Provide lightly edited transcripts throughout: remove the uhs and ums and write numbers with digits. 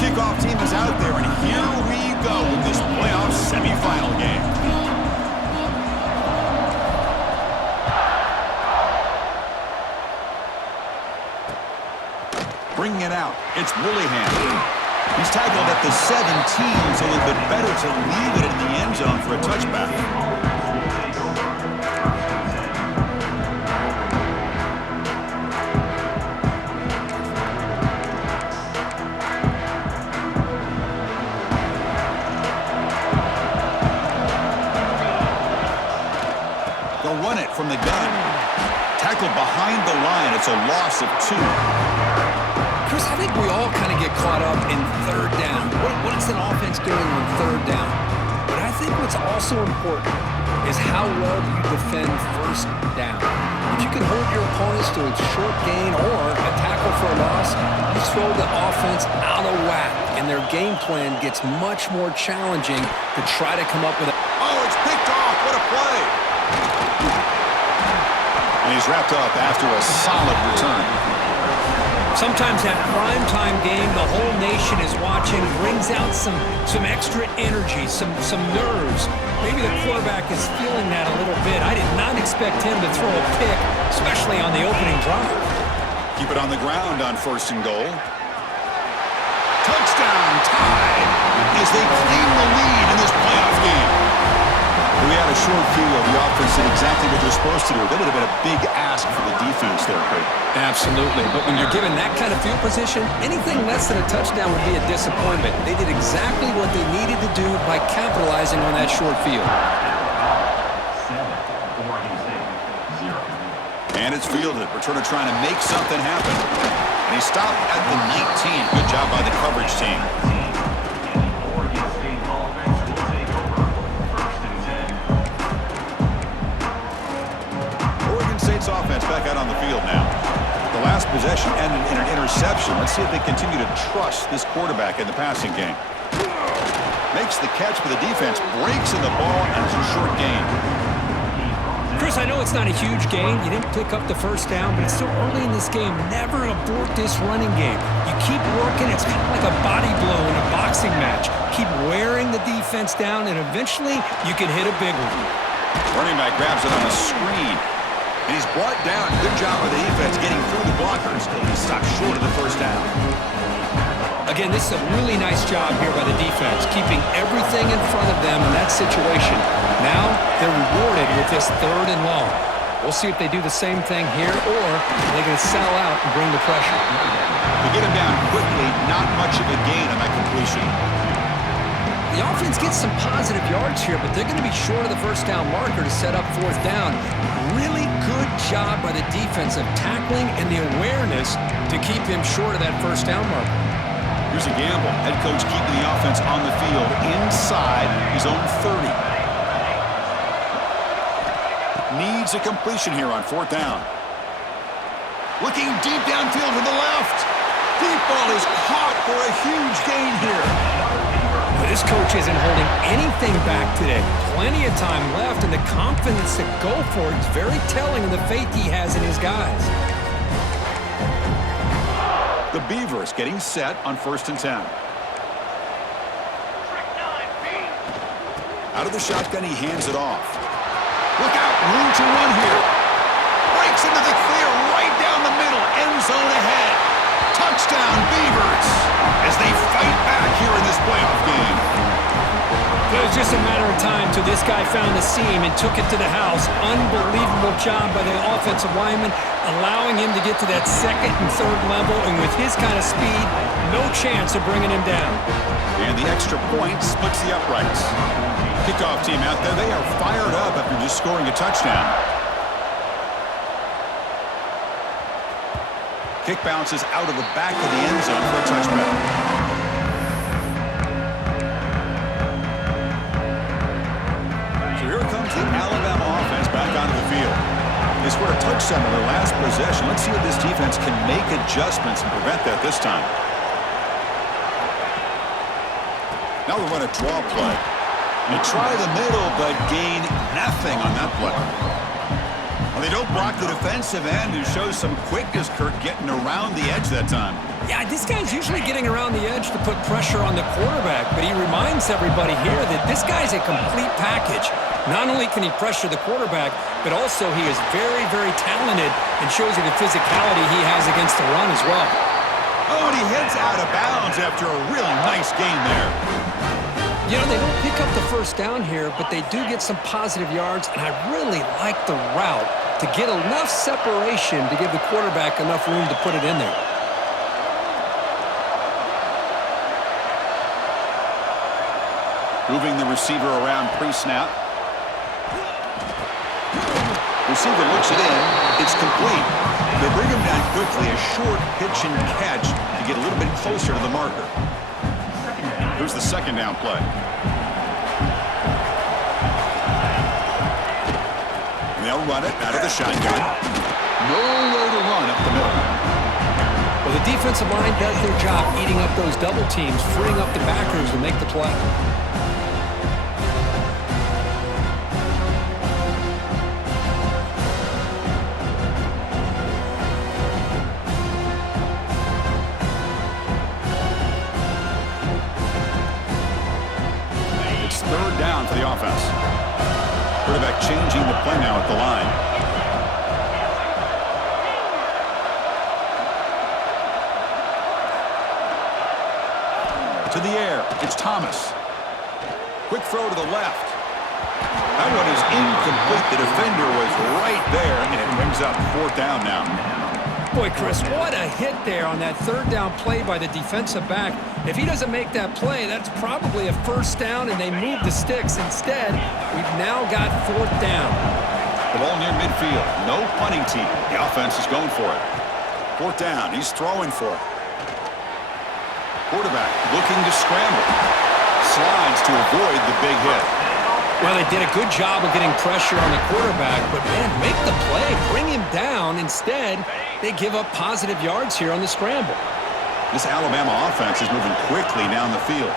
kickoff team is out there, and here we go with this playoff semifinal game. Bringing it out, it's Willingham. He's tackled at the 17, so a little bit better to leave it in the end zone for a touchback. They'll run it from the gun. Tackled behind the line. It's a loss of 2. Chris, I think we all kind of get caught up in third down. What is an offense doing on third down? But I think what's also important is how well you defend first down. If you can hold your opponents to a short gain or a tackle for a loss, you throw the offense out of whack, and their game plan gets much more challenging to try to come up with a... Oh, it's picked off. What a play. And he's wrapped up after a solid return. Sometimes that primetime game, the whole nation is watching, brings out some extra energy, some nerves. Maybe the quarterback is feeling that a little bit. I did not expect him to throw a pick, especially on the opening drive. Keep it on the ground on 1st and goal. Touchdown, tied, as they claim the lead in this playoff game. We had a short view of the offense did exactly what they're supposed to do. That would have been a big ask for the defense there, Craig. Absolutely. But when you're given that kind of field position, anything less than a touchdown would be a disappointment. They did exactly what they needed to do by capitalizing on that short field. And it's fielded. Returner trying to make something happen. And he stopped at the 19. Good job by the coverage team. State's offense back out on the field now. The last possession ended in an interception. Let's see if they continue to trust this quarterback in the passing game. Makes the catch for the defense, breaks in the ball, and it's a short gain. Chris, I know it's not a huge gain. You didn't pick up the first down, but it's still early in this game. Never abort this running game. You keep working. It's kind of like a body blow in a boxing match. Keep wearing the defense down, and eventually you can hit a big one. Running back grabs it on the screen. And he's brought down. Good job by the defense getting through the blockers. He stopped short of the first down. Again, this is a really nice job here by the defense, keeping everything in front of them in that situation. Now they're rewarded with this 3rd and long. We'll see if they do the same thing here, or they're going to sell out and bring the pressure. To get him down quickly, not much of a gain on that completion. The offense gets some positive yards here, but they're going to be short of the first down marker to set up 4th down. Really good job by the defense of tackling and the awareness to keep him short of that first down marker. Here's a gamble. Head coach keeping the offense on the field inside his own 30. Needs a completion here on 4th down. Looking deep downfield to the left. Deep ball is caught for a huge gain here. This coach isn't holding anything back today. Plenty of time left, and the confidence to go for it is very telling of the faith he has in his guys. The Beavers getting set on 1st and 10. Out of the shotgun, he hands it off. Look out, room to run here. Breaks into the clear, right down the middle, end zone ahead. Touchdown, Beavers, as they fight back here in this playoff game. It was just a matter of time till this guy found the seam and took it to the house. Unbelievable job by the offensive lineman, allowing him to get to that 2nd and 3rd level, and with his kind of speed, no chance of bringing him down. And the extra point splits the uprights. Kickoff team out there, they are fired up after just scoring a touchdown. Kick bounces out of the back of the end zone for a touchback. So here comes the Alabama offense back onto the field. They scored a touchdown on their last possession. Let's see if this defense can make adjustments and prevent that this time. Now we run a draw play. They try the middle, but gain nothing on that play. Well, they don't block the defensive end, who shows some quickness, Kirk, getting around the edge that time. Yeah, this guy's usually getting around the edge to put pressure on the quarterback, but he reminds everybody here that this guy's a complete package. Not only can he pressure the quarterback, but also he is very, very talented and shows you the physicality he has against the run as well. Oh, and he heads out of bounds after a really nice gain there. You know, they don't pick up the first down here, but they do get some positive yards, and I really like the route to get enough separation to give the quarterback enough room to put it in there. Moving the receiver around pre-snap. Receiver looks it in. It's complete. They bring him down quickly, a short pitch and catch to get a little bit closer to the marker. Here's the second down play. They'll run it out of the shotgun. Nowhere to run up the middle. Well, the defensive line does their job eating up those double teams, freeing up the backers to make the play. Third down for the offense. Quarterback changing the play now at the line. To the air. It's Thomas. Quick throw to the left. That one is incomplete. The defender was right there, and it brings up fourth down now. Boy, Chris, what a hit there on that third down play by the defensive back. If he doesn't make that play, that's probably a first down, and they move the sticks. Instead, we've now got fourth down. The ball near midfield. No punting team. The offense is going for it. Fourth down. He's throwing for it. Quarterback looking to scramble. Slides to avoid the big hit. Well, they did a good job of getting pressure on the quarterback, but, man, make the play. Bring him down. Instead, they give up positive yards here on the scramble. This Alabama offense is moving quickly down the field.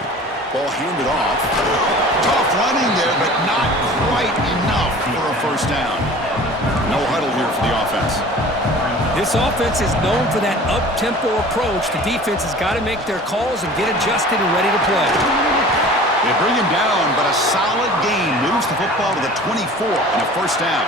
Ball handed off. Tough running there, but not quite enough for a first down. No huddle here for the offense. This offense is known for that up-tempo approach. The defense has got to make their calls and get adjusted and ready to play. They bring him down, but a solid gain moves the football to the 24 and a first down.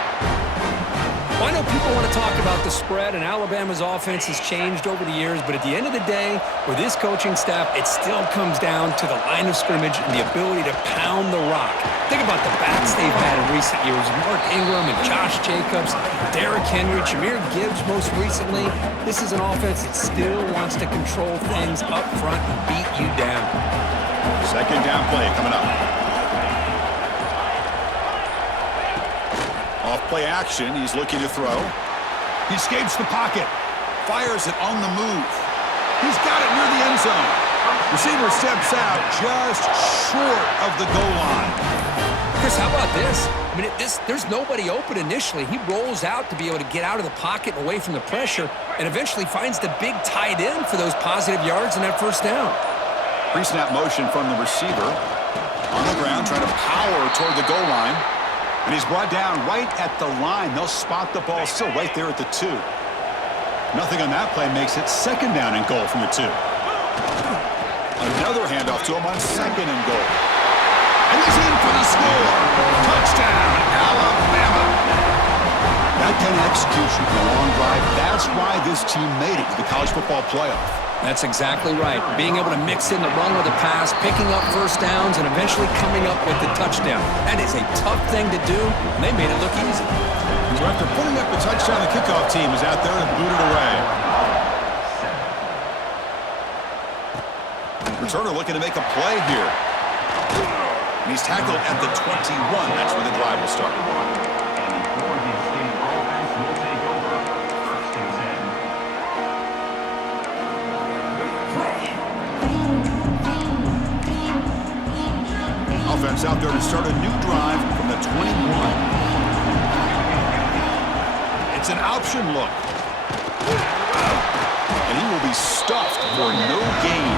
Well, I know people want to talk about the spread, and Alabama's offense has changed over the years, but at the end of the day, with this coaching staff, it still comes down to the line of scrimmage and the ability to pound the rock. Think about the backs they've had in recent years. Mark Ingram and Josh Jacobs, Derrick Henry, Jahmyr Gibbs most recently. This is an offense that still wants to control things up front and beat you down. Second down play coming up. Off play action, he's looking to throw. He escapes the pocket. Fires it on the move. He's got it near the end zone. Receiver steps out just short of the goal line. Chris, how about this? I mean, there's nobody open initially. He rolls out to be able to get out of the pocket and away from the pressure and eventually finds the big tight end for those positive yards and that first down. Pre-snap motion from the receiver. On the ground, trying to power toward the goal line. And he's brought down right at the line. They'll spot the ball still right there at the 2. Nothing on that play makes it second down and goal from the 2. Another handoff to him on second and goal. And he's in for the score. Touchdown, Alabama. That kind of execution in a long drive, that's why this team made it to the college football playoff. That's exactly right. Being able to mix in the run with the pass, picking up first downs, and eventually coming up with the touchdown. That is a tough thing to do, and they made it look easy. So after putting up the touchdown, the kickoff team is out there to boot it away. Returner looking to make a play here. And he's tackled at the 21. That's where the drive will start. Offense out there to start a new drive from the 21. It's an option look. And he will be stuffed for no gain.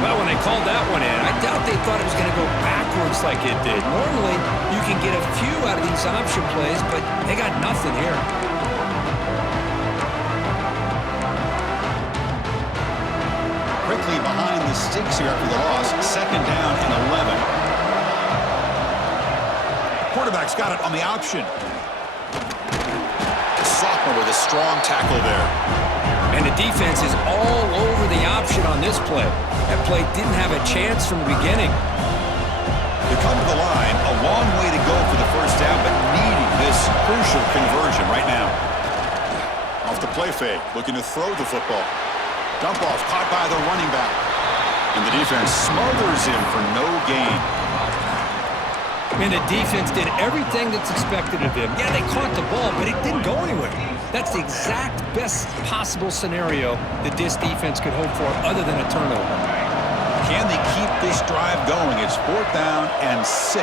Well, when they called that one in, I doubt they thought it was going to go backwards like it did. Normally, you can get a few out of these option plays, but they got nothing here. Quickly behind the sticks here after the loss. 2nd down and 11. Quarterback's got it on the option. The sophomore with a strong tackle there. And the defense is all over the option on this play. That play didn't have a chance from the beginning. They come to the line, a long way to go for the first down, but needing this crucial conversion right now. Off the play fake, looking to throw the football. Dump off, caught by the running back. And the defense smothers him for no gain. And the defense did everything that's expected of them. Yeah, they caught the ball, but it didn't go anywhere. That's the exact best possible scenario that this defense could hope for other than a turnover. Can they keep this drive going? It's 4th down and 6.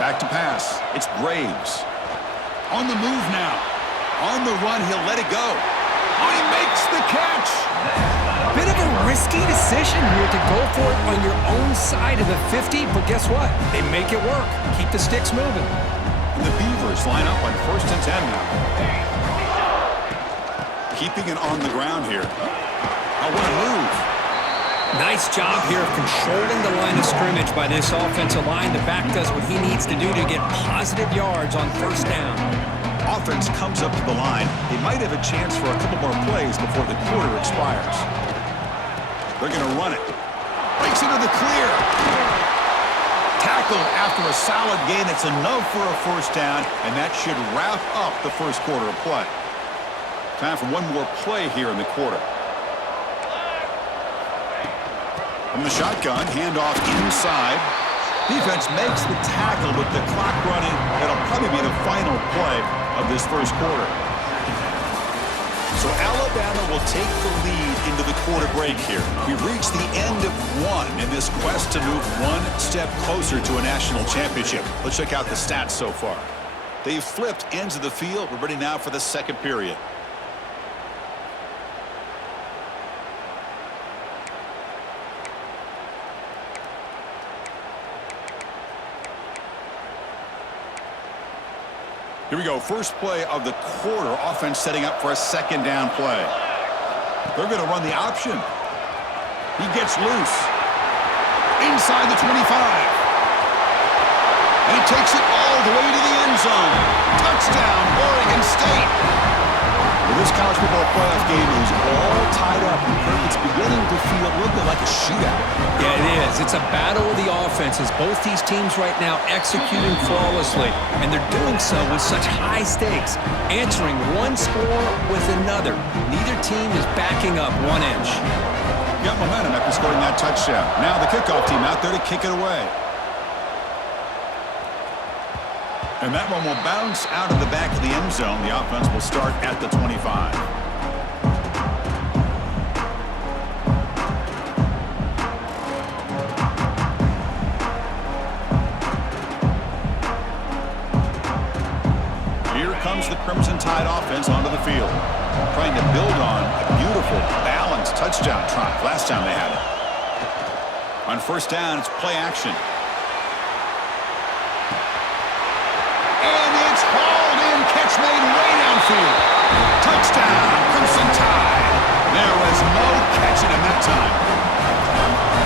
Back to pass. It's Graves. On the move now. On the run, he'll let it go. Oh, he makes the catch. Bit of a risky decision here to go for it on your own side of the 50, but guess what? They make it work. Keep the sticks moving. And the Beavers line up on 1st and 10 now. Keeping it on the ground here. Oh, what a move. Nice job here of controlling the line of scrimmage by this offensive line. The back does what he needs to do to get positive yards on 1st down. Offense comes up to the line. They might have a chance for a couple more plays before the quarter expires. They're going to run it. Breaks into the clear. Tackled after a solid gain. It's enough for a 1st down, and that should wrap up the first quarter of play. Time for one more play here in the quarter. From the shotgun, handoff inside. Defense makes the tackle with the clock running. That'll probably be the final play of this first quarter. So Alabama will take the lead into the quarter break here. We've reached the end of one in this quest to move one step closer to a national championship. Let's check out the stats so far. They've flipped ends of the field. We're ready now for the second period. Here we go. First play of the quarter. Offense setting up for a 2nd down play. They're going to run the option. He gets loose. Inside the 25. And he takes it all the way to the end zone. Touchdown, Oregon State. Well, this college football playoff game is all tied up. It's beginning to feel a little bit like a shootout. Yeah, it is. It's a battle of the offenses. Both these teams right now executing flawlessly, and they're doing so with such high stakes, answering one score with another. Neither team is backing up 1 inch. Got momentum after scoring that touchdown. Now the kickoff team out there to kick it away. And that one will bounce out of the back of the end zone. The offense will start at the 25. Here comes the Crimson Tide offense onto the field, trying to build on a beautiful, balanced touchdown drive last time they had it. On 1st down, it's play action. Catch made way downfield. Touchdown, Crimson Tide. There was no catching him that time.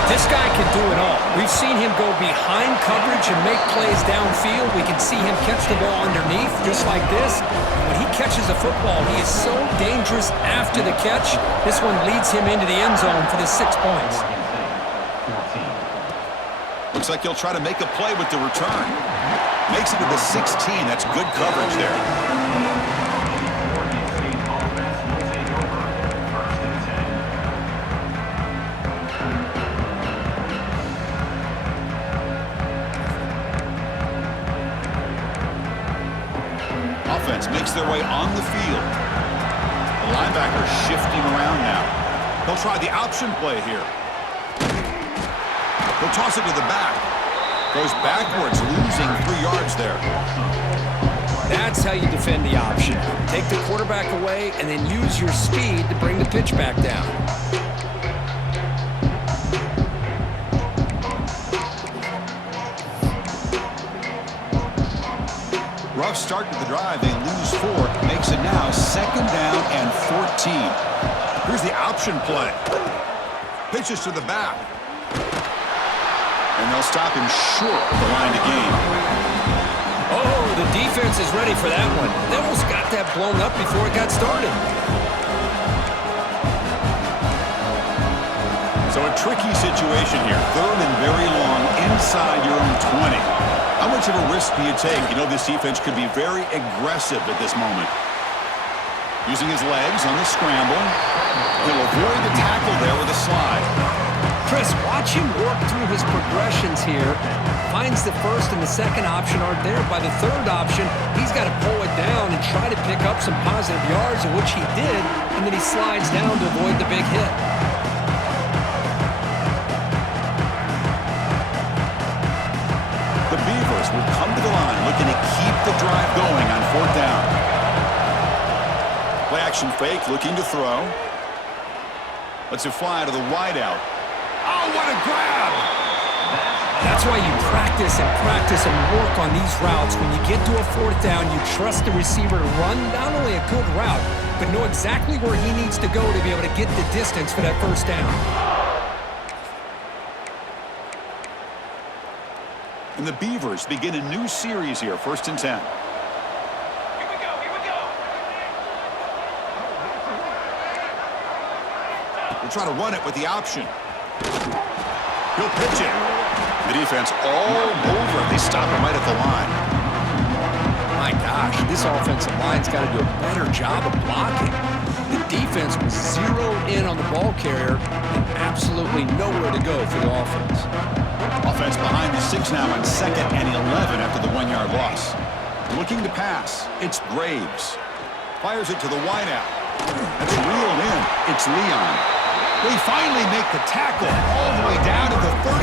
This guy can do it all. We've seen him go behind coverage and make plays downfield. We can see him catch the ball underneath just like this. And when he catches the football, he is so dangerous after the catch. This one leads him into the end zone for the 6 points. Looks like he'll try to make a play with the return. Makes it to the 16. That's good coverage there. Offense makes their way on the field. The linebacker shifting around now. They'll try the option play here. They'll toss it to the back. Goes backwards, losing 3 yards there. That's how you defend the option. Take the quarterback away and then use your speed to bring the pitch back down. Rough start to the drive. They lose 4. Makes it now 2nd down and 14. Here's the option play. Pitches to the back. And they'll stop him short of the line to gain. Oh, the defense is ready for that one. They almost got that blown up before it got started. So a tricky situation here. 3rd and very long inside your own 20. How much of a risk do you take? You know, this defense could be very aggressive at this moment. Using his legs on the scramble. He'll avoid the tackle there with a slide. Chris, watch him work through his progressions here. Finds the first and the second option aren't there. By the third option, he's got to pull it down and try to pick up some positive yards, of which he did, and then he slides down to avoid the big hit. The Beavers will come to the line looking to keep the drive going on 4th down. Play action fake, looking to throw. Lets it fly to the wideout. Oh, what a grab! That's why you practice and work on these routes. When you get to a 4th down, you trust the receiver to run not only a good route, but know exactly where he needs to go to be able to get the distance for that 1st down. And the Beavers begin a new series here, 1st and 10. We'll try to run it with the option. He'll pitch it. The defense all over him. They stop him right at the line. My gosh, this offensive line's got to do a better job of blocking. The defense was zeroed in on the ball carrier and absolutely nowhere to go for the offense. Offense behind the 6 now on 2nd and 11 after the 1-yard loss. Looking to pass. It's Graves. Fires it to the wideout. That's reeled in. It's Leon. They finally make the tackle all the way down to the 32.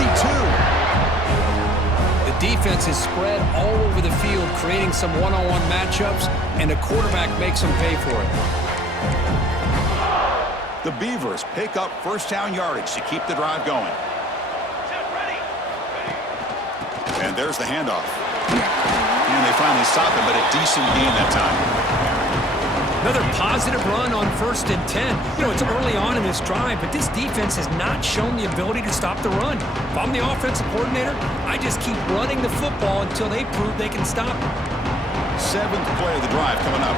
The defense is spread all over the field, creating some one-on-one matchups, and the quarterback makes them pay for it. The Beavers pick up 1st down yardage to keep the drive going. And there's the handoff. And they finally stop him, but a decent gain that time. Another positive run on 1st and 10. You know, it's early on in this drive, but this defense has not shown the ability to stop the run. If I'm the offensive coordinator, I just keep running the football until they prove they can stop it. 7th play of the drive coming up.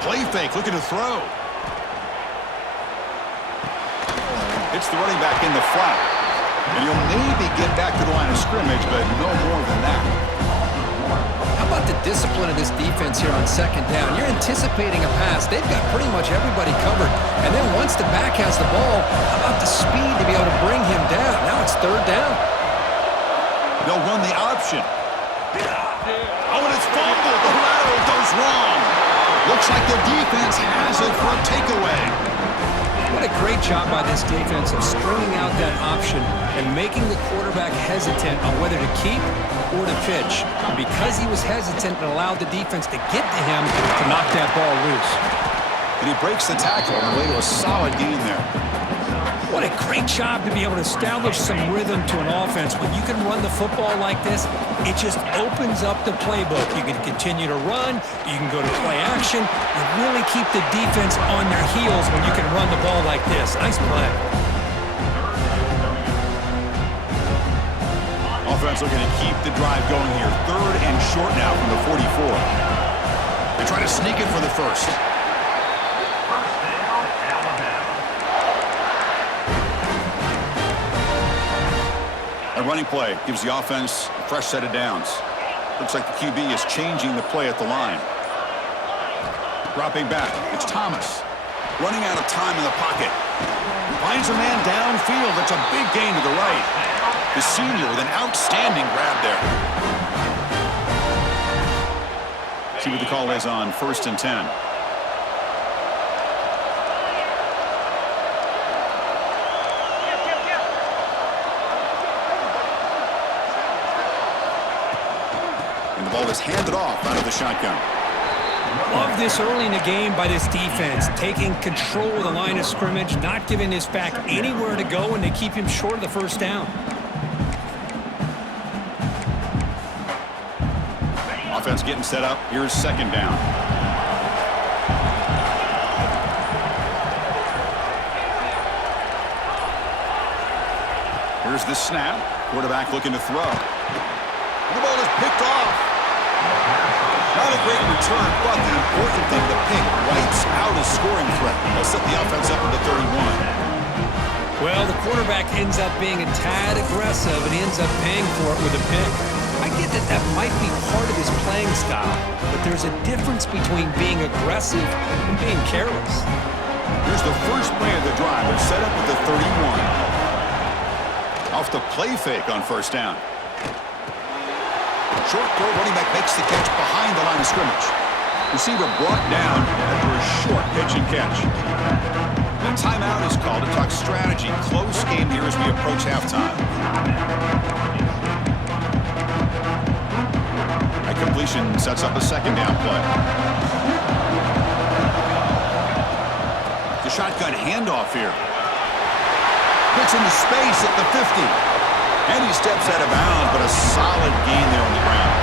Play fake, looking to throw. It's the running back in the flat. And you'll maybe get back to the line of scrimmage, but no more than that. How about the discipline of this defense here on 2nd down? You're anticipating a pass. They've got pretty much everybody covered. And then once the back has the ball, how about the speed to be able to bring him down? Now it's 3rd down. They'll run the option. Oh, and it's fumbled. The lateral goes wrong. Looks like the defense has it for a takeaway. What a great job by this defense of stringing out that option and making the quarterback hesitant on whether to keep or to pitch. And because he was hesitant, it allowed the defense to get to him to knock that ball loose. And he breaks the tackle on the way to a solid gain there. What a great job to be able to establish some rhythm to an offense. When you can run the football like this, it just opens up the playbook. You can continue to run. You can go to play action. You really keep the defense on their heels when you can run the ball like this. Nice play. Offense looking to keep the drive going here. 3rd and short now from the 44. They try to sneak it for the 1st. A running play gives the offense a fresh set of downs. Looks like the QB is changing the play at the line. Dropping back, it's Thomas. Running out of time in the pocket. Finds a man downfield. That's a big gain to the right. The senior with an outstanding grab there. See what the call is on 1st and 10. And the ball is handed off out of the shotgun. Love this early in the game by this defense, taking control of the line of scrimmage, not giving this back anywhere to go, and they keep him short of the first down. Offense getting set up. Here's second down. Here's the snap. Quarterback looking to throw. The ball is picked off. Not a great return, but the important thing, the pick wipes out a scoring threat. They'll set the offense up into 31. Well, the quarterback ends up being a tad aggressive, and he ends up paying for it with a pick. I get that that might be part of his playing style, but there's a difference between being aggressive and being careless. Here's the first play of the drive. They're set up at the 31. Off the play fake on first down. Short throw, running back makes the catch behind the line of scrimmage. Receiver brought down after a short pitch and catch. The timeout is called to talk strategy. Close game here as we approach halftime. That completion sets up a second down play. The shotgun handoff here. Gets into space at the 50. And he steps out of bounds, but a solid gain there on the ground.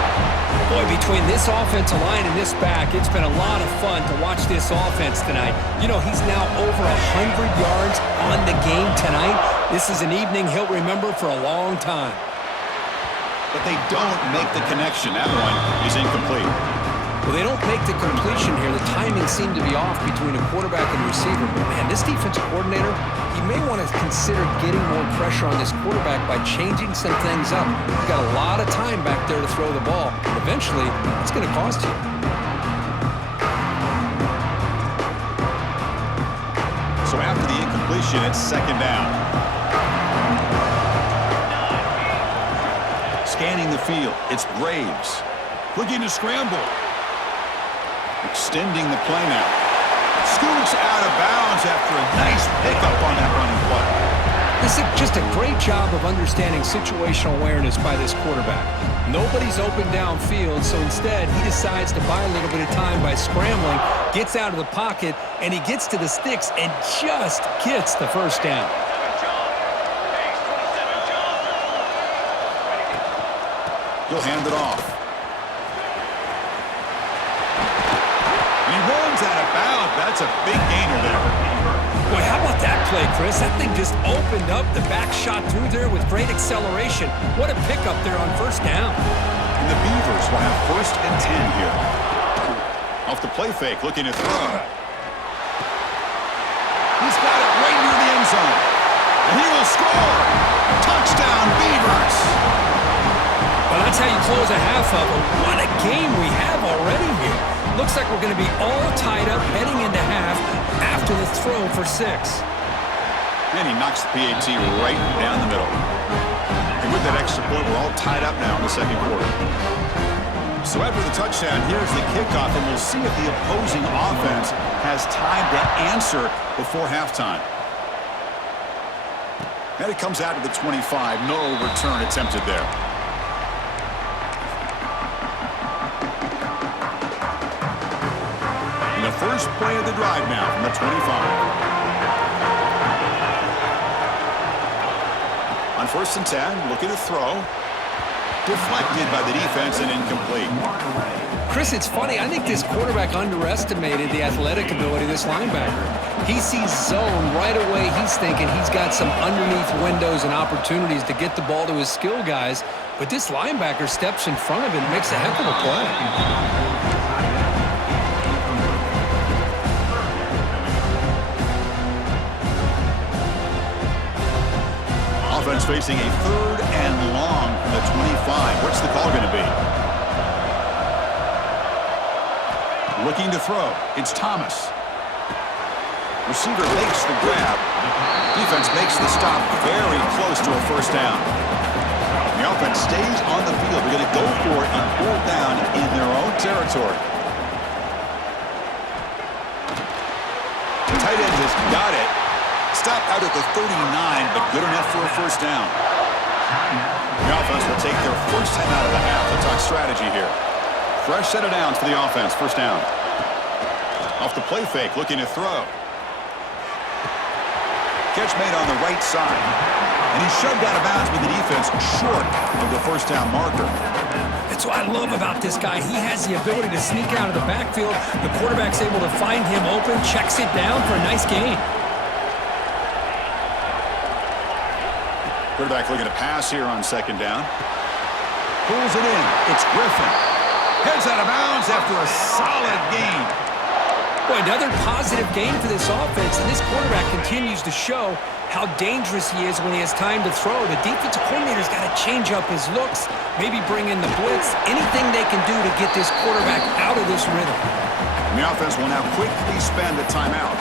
Boy, between this offensive line and this back, it's been a lot of fun to watch this offense tonight. You know, he's now over 100 yards on the game tonight. This is an evening he'll remember for a long time. But they don't make the connection. That one is incomplete. Well, they don't make the completion here. The timing seemed to be off between a quarterback and receiver. But, man, this defensive coordinator, he may want to consider getting more pressure on this quarterback by changing some things up. He's got a lot of time back there to throw the ball. And eventually, it's going to cost you. So after the incompletion, it's second down. Scanning the field, it's Graves. Looking to scramble. Extending the play now. Scoots out of bounds after a nice pickup on that running play. This is just a great job of understanding situational awareness by this quarterback. Nobody's open downfield, so instead he decides to buy a little bit of time by scrambling, gets out of the pocket, and he gets to the sticks and just gets the first down. He'll hand it off. Out of bounds. That's a big gainer there. Boy, how about that play, Chris? That thing just opened up. The back shot through there with great acceleration. What a pickup there on first down. And the Beavers will have first and 10 here. Off the play fake, looking to throw. He's got it right near the end zone. And he will score. Touchdown, Beavers. Well, that's how you close a half of it. What a game we have already here. Looks like we're going to be all tied up heading into half after the throw for 6. And he knocks the PAT right down the middle. And with that extra point, we're all tied up now in the second quarter. So after the touchdown, here's the kickoff, and we'll see if the opposing offense has time to answer before halftime. And it comes out to the 25. No return attempted there. First play of the drive now from the 25. On first and 10, looking to throw. Deflected by the defense and incomplete. Chris, it's funny. I think this quarterback underestimated the athletic ability of this linebacker. He sees zone right away. He's thinking he's got some underneath windows and opportunities to get the ball to his skill guys. But this linebacker steps in front of it and makes a heck of a play. Offense facing a third and long from the 25. What's the call going to be? Looking to throw. It's Thomas. Receiver makes the grab. Defense makes the stop very close to a first down. The offense stays on the field. They're going to go for it on fourth down in their own territory. The tight end has got it. Stop out at the 39, but good enough for a first down. The offense will take their first time out of the half. Let's talk strategy here. Fresh set of downs for the offense. First down. off the play fake, looking to throw. Catch made on the right side. And he's shoved out of bounds with the defense short of the first down marker. That's what I love about this guy. He has the ability to sneak out of the backfield. The quarterback's able to find him open, checks it down for a nice gain. Quarterback looking to pass here on second down. Pulls it in. It's Griffin. Heads out of bounds after a solid gain. Boy, another positive game for this offense, and this quarterback continues to show how dangerous he is when he has time to throw. The defensive coordinator's got to change up his looks, maybe bring in the blitz, anything they can do to get this quarterback out of this rhythm. And the offense will now quickly spend a timeout.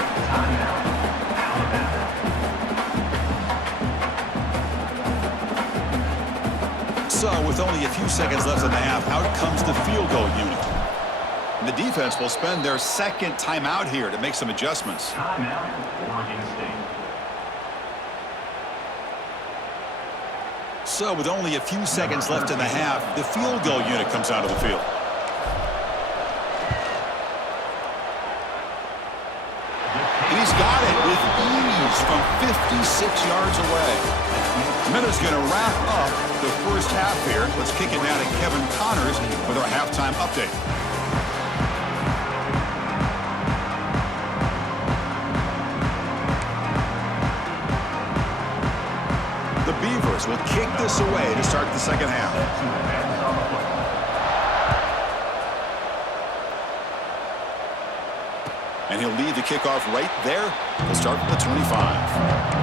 So, with only a few seconds left in the half, out comes the field goal unit. And the defense will spend their second timeout here to make some adjustments. Timeout, Oregon State. So, with only a few seconds left in the half, the field goal unit comes out of the field. And he's got it with ease from 56 yards away. Minute's going to wrap up the first half here. Let's kick it now to Kevin Connors with our halftime update. The Beavers will kick this away to start the second half. And he'll lead the kickoff right there. We'll start from the 25.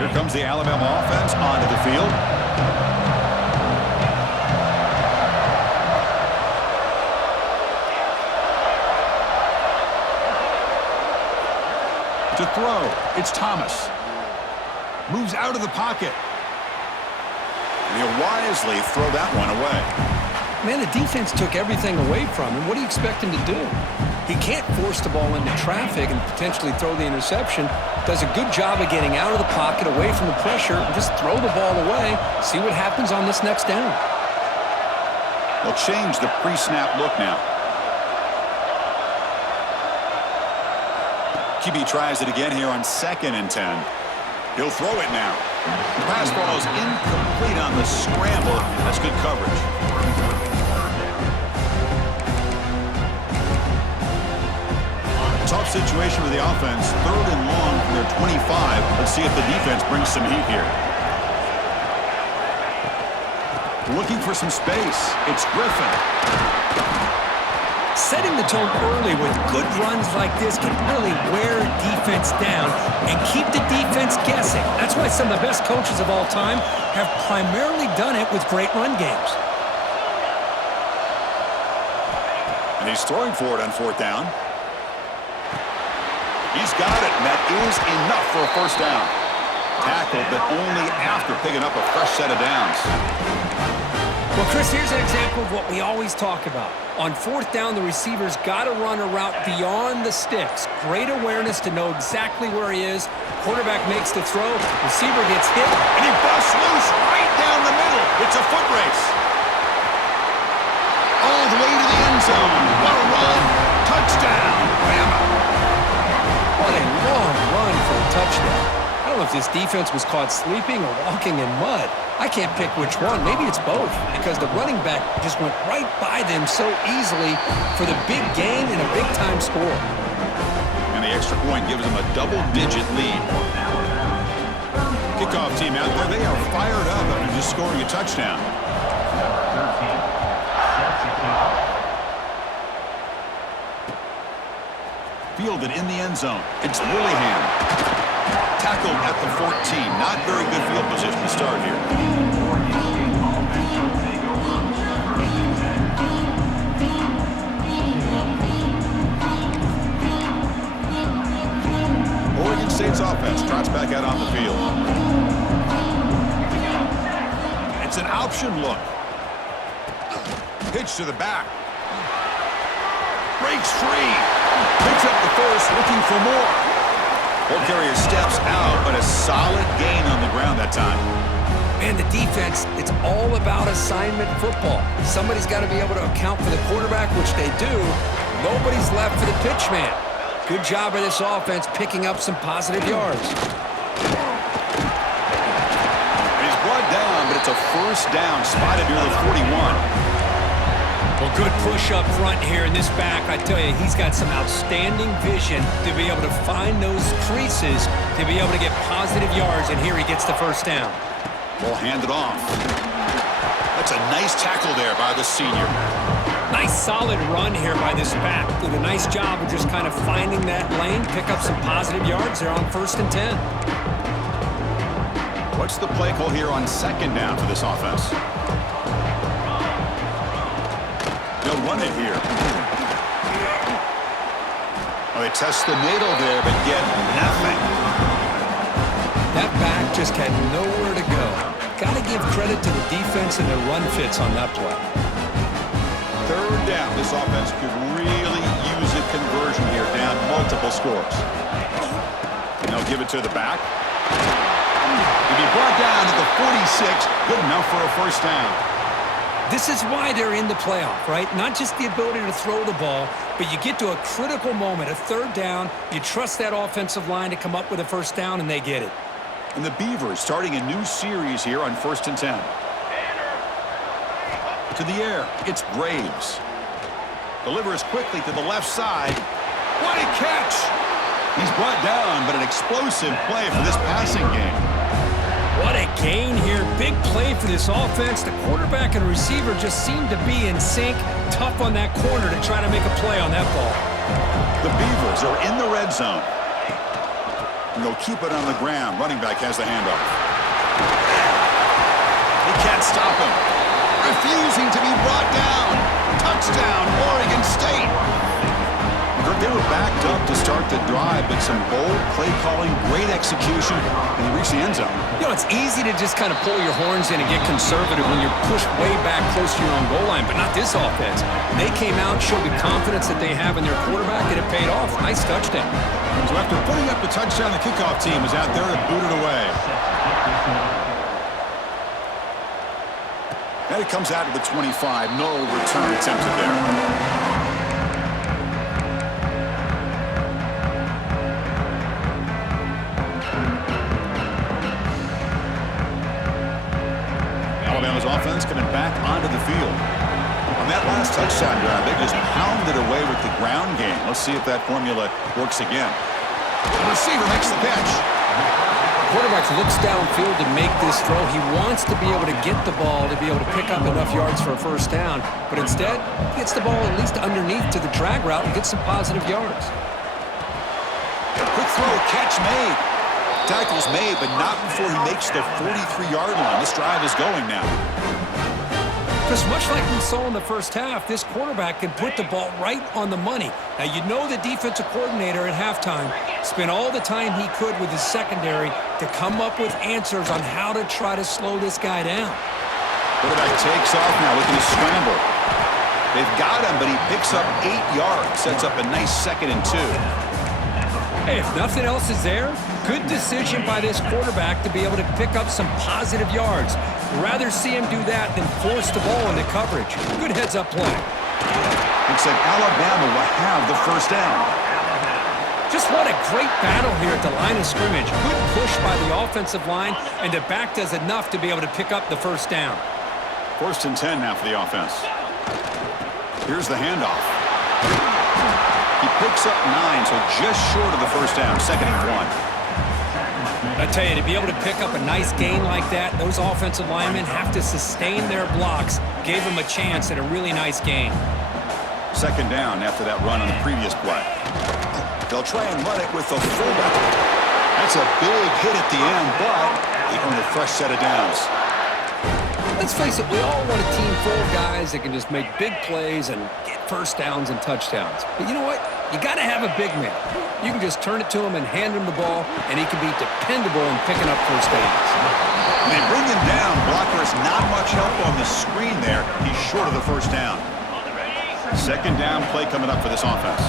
Here comes the Alabama offense onto the field. To throw, it's Thomas. Moves out of the pocket. And he'll wisely throw that one away. Man, the defense took everything away from him. What do you expect him to do? He can't force the ball into traffic and potentially throw the interception. Does a good job of getting out of the pocket, away from the pressure, and just throw the ball away. See what happens on this next down. They'll change the pre-snap look now. QB tries it again here on 2nd and 10. He'll throw it now. The pass ball is incomplete on the scramble. That's good coverage. Tough situation for the offense. 3rd and long from their 25. Let's see if the defense brings some heat here. Looking for some space. It's Griffin. Setting the tone early with good runs like this can really wear defense down and keep the defense guessing. That's why some of the best coaches of all time have primarily done it with great run games. And he's throwing for it on 4th down. He's got it, and that is enough for a first down. Tackled, but only after picking up a fresh set of downs. Well, Chris, here's an example of what we always talk about. On 4th down, the receiver's got to run a route beyond the sticks. Great awareness to know exactly where he is. Quarterback makes the throw. Receiver gets hit. And he busts loose right down the middle. It's a foot race. All the way to the end zone. What a run. Touchdown, Bama. What a long run for a touchdown. I don't know if this defense was caught sleeping or walking in mud. I can't pick which one. Maybe it's both, because the running back just went right by them so easily for the big gain and a big-time score. And the extra point gives them a double-digit lead. Kickoff team out there, they are fired up after just scoring a touchdown. Fielded in the end zone. It's Lillihan. Tackled at the 14. Not very good field position to start here. Oregon State's offense trots back out on the field. It's an option look. Pitch to the back. Breaks free. Picks up the first, looking for more. Ball carrier steps out, but a solid gain on the ground that time. Man, the defense, it's all about assignment football. Somebody's got to be able to account for the quarterback, which they do. Nobody's left for the pitch man. Good job by this offense picking up some positive yards. He's brought down, but it's a first down, spotted near the 41. Well, good push up front here in this back. I tell you, he's got some outstanding vision to be able to find those creases, to be able to get positive yards, and here he gets the first down. Ball handed off. That's a nice tackle there by the senior. Nice solid run here by this back. Did a nice job of just kind of finding that lane, pick up some positive yards there on 1st and 10. What's the play call here on 2nd down for this offense? They'll run it here. Oh, they test the middle there, but get nothing. That back just had nowhere to go. Got to give credit to the defense and their run fits on that play. 3rd down. This offense could really use a conversion here, down multiple scores. And they'll give it to the back. He'll be brought down at the 46. Good enough for a first down. This is why they're in the playoff, right? Not just the ability to throw the ball, but you get to a critical moment, a 3rd down, you trust that offensive line to come up with a first down, and they get it. And the Beavers starting a new series here on 1st and 10. To the air, it's Graves. Delivers quickly to the left side. What a catch! He's brought down, but an explosive play for this passing game. What a gain here. Big play for this offense. The quarterback and receiver just seem to be in sync. Tough on that corner to try to make a play on that ball. The Beavers are in the red zone. And they'll keep it on the ground. Running back has the handoff. They can't stop him. Refusing to be brought down. Touchdown, Oregon State. They were backed up to start the drive, but some bold play calling, great execution, and they reached the end zone. You know, it's easy to just kind of pull your horns in and get conservative when you're pushed way back close to your own goal line, but not this offense. They came out, showed the confidence that they have in their quarterback, and it paid off. Nice touchdown. So after putting up the touchdown, the kickoff team was out there to boot it away. And it comes out to the 25. No return attempted there. Alabama's offense coming back onto the field. On that last touchdown drive, they just pounded away with the ground game. Let's see if that formula works again. The receiver makes the catch. Quarterback looks downfield to make this throw. He wants to be able to get the ball to be able to pick up enough yards for a first down, but instead, he gets the ball at least underneath to the drag route and gets some positive yards. Quick throw, catch made. Tackle's made, but not before he makes the 43-yard line. This drive is going now. Just much like we saw in the first half, this quarterback can put the ball right on the money. Now, you know the defensive coordinator at halftime spent all the time he could with his secondary to come up with answers on how to try to slow this guy down. Quarterback takes off now, looking to scramble. They've got him, but he picks up 8 yards, sets up a nice 2nd and 2. Hey, if nothing else is there, good decision by this quarterback to be able to pick up some positive yards. Rather see him do that than force the ball into coverage. Good heads-up play. Looks like Alabama will have the first down. Just what a great battle here at the line of scrimmage. Good push by the offensive line, and the back does enough to be able to pick up the first down. 1st and 10 now for the offense. Here's the handoff. He picks up 9, so just short of the first down, 2nd and 1. I tell you, to be able to pick up a nice gain like that, those offensive linemen have to sustain their blocks. Gave them a chance at a really nice gain. 2nd down after that run on the previous play. They'll try and run it with the fullback. That's a big hit at the end, but they earn a fresh set of downs. Let's face it, we all want a team full of guys that can just make big plays and get first downs and touchdowns. But you know what? You got to have a big man. You can just turn it to him and hand him the ball, and he can be dependable in picking up first downs. When they bring him down, Blocker's not much help on the screen there. He's short of the first down. 2nd down play coming up for this offense.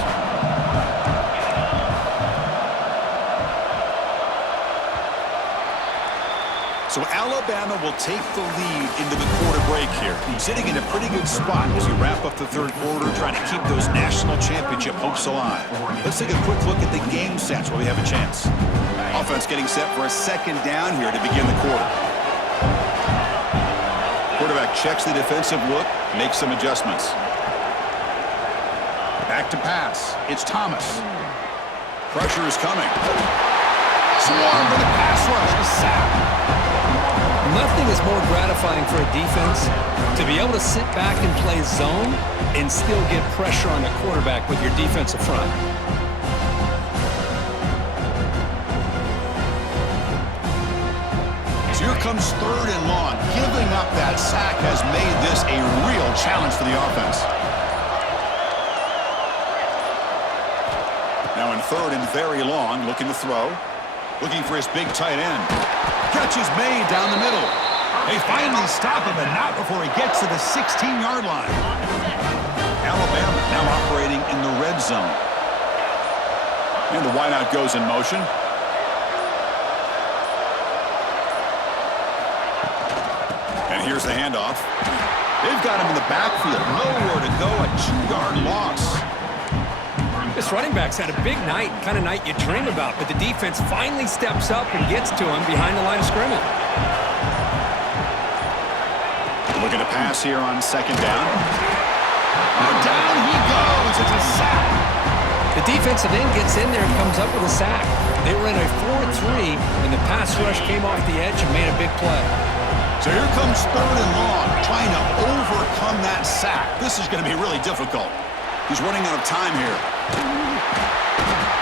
So Alabama will take the lead into the quarter break here. Sitting in a pretty good spot as we wrap up the third quarter, trying to keep those national championship hopes alive. Let's take a quick look at the game sense while we have a chance. Offense getting set for a second down here to begin the quarter. Quarterback checks the defensive look, makes some adjustments. Back to pass. It's Thomas. Pressure is coming. Swarm with a pass rush. A sack. Nothing is more gratifying for a defense to be able to sit back and play zone and still get pressure on the quarterback with your defensive front. So here comes third and long. Giving up that sack has made this a real challenge for the offense. Now in third and very long, looking to throw. Looking for his big tight end. Catch is made down the middle. They finally stop him, but not before he gets to the 16-yard line. Alabama now operating in the red zone. And the wideout goes in motion. And here's the handoff. They've got him in the backfield. Nowhere to go. A 2-yard loss. This running back's had a big night, kind of night you dream about, but the defense finally steps up and gets to him behind the line of scrimmage. Looking to pass here on second down. And down he goes. It's a sack. The defensive end gets in there and comes up with a sack. They were in a 4-3, and the pass rush came off the edge and made a big play. So here comes third and long, trying to overcome that sack. This is going to be really difficult. He's running out of time here.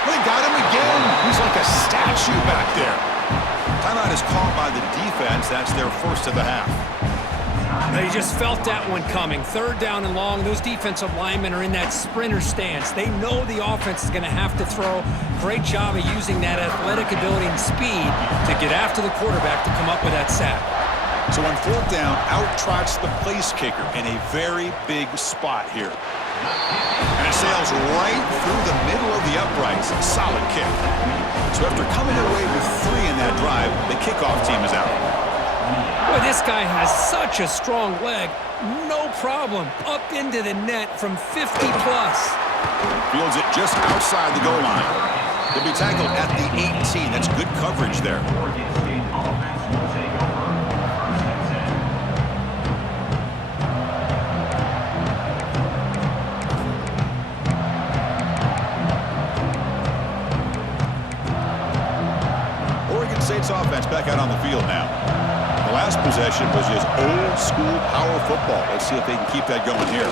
They got him again. He's like a statue back there. Timeout is called by the defense. That's their first of the half. They just felt that one coming. Third down and long. Those defensive linemen are in that sprinter stance. They know the offense is going to have to throw. Great job of using that athletic ability and speed to get after the quarterback to come up with that sack. So on fourth down, out trots the place kicker in a very big spot here. And it sails right through the middle of the uprights. Solid kick. So after coming away with 3 in that drive, the kickoff team is out. Boy, this guy has such a strong leg. No problem. Up into the net from 50-plus. Fields it just outside the goal line. He'll be tackled at the 18. That's good coverage there. State's offense back out on the field now. The last possession was just old school power football. Let's see if they can keep that going here.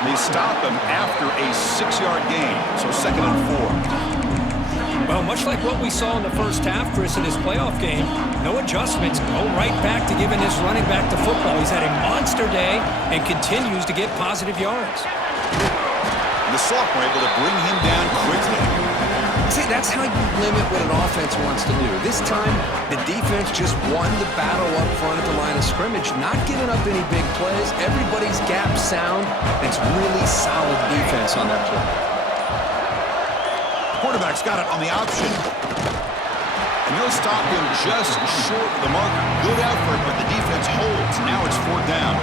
They stop him after a 6-yard gain, so second and 4. Well, much like what we saw in the first half, Chris, in this playoff game, no adjustments. Go right back to giving this running back to football. He's had a monster day and continues to get positive yards. And the sophomore able to bring him down quickly. See, that's how you limit what an offense wants to do. This time, the defense just won the battle up front at the line of scrimmage, not giving up any big plays. Everybody's gap sound. It's really solid defense on that play. Quarterback's got it on the option. And they'll stop him just short of the marker. Good effort, but the defense holds. Now it's fourth down.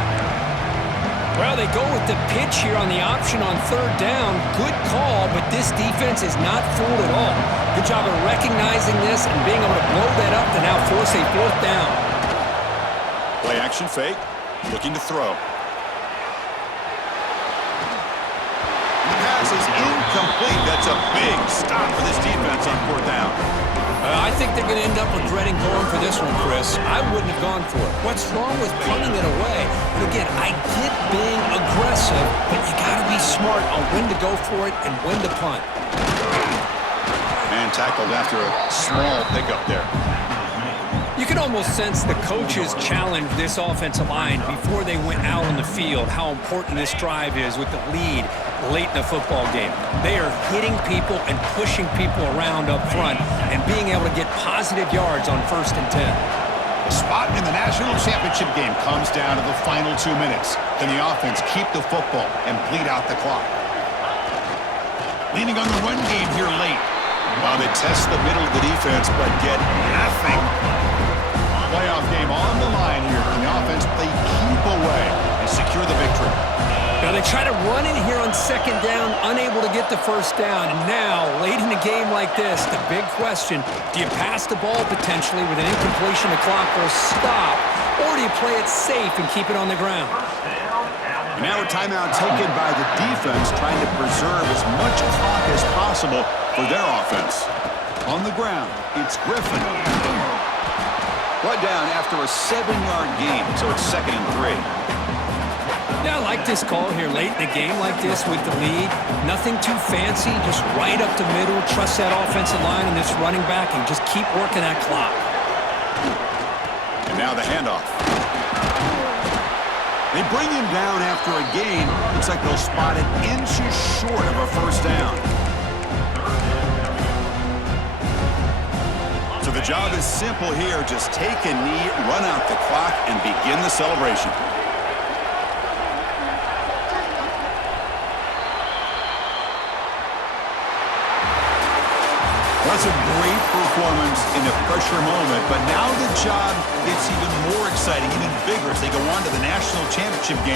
Well, they go with the pitch here on the option on third down. Good call, but this defense is not fooled at all. Good job of recognizing this and being able to blow that up to now force a fourth down. Play action fake, looking to throw. The pass is incomplete. That's a big stop for this defense on fourth down. I think they're going to end up regretting going for this one, Chris. I wouldn't have gone for it. What's wrong with punting it away? But again, I get being aggressive, but you got to be smart on when to go for it and when to punt. Man tackled after a small pickup there. You can almost sense the coaches challenged this offensive line before they went out on the field, how important this drive is with the lead late in the football game. They are hitting people and pushing people around up front and being able to get positive yards on 1st and 10. The spot in the national championship game comes down to the final 2 minutes. Can the offense keep the football and bleed out the clock? Leaning on the run game here late. While they test the middle of the defense, but get nothing. playoff game on the line here. Can the offense play keep away and secure the victory? Now they try to run in here on second down, unable to get the first down. And now, late in a game like this, the big question, do you pass the ball potentially with an incompletion, the clock will stop, or do you play it safe and keep it on the ground? And now a timeout taken by the defense, trying to preserve as much clock as possible for their offense. On the ground, it's Griffin. Brought down after a 7-yard gain, so it's 2nd and 3. Yeah, I like this call here late in the game like this with the lead. Nothing too fancy, just right up the middle. Trust that offensive line and this running back and just keep working that clock. And now the handoff. They bring him down after a gain. Looks like they'll spot it inches short of a first down. So the job is simple here. Just take a knee, run out the clock, and begin the celebration. That's a great performance in a pressure moment, but now the job gets even more exciting, even bigger as they go on to the national championship game.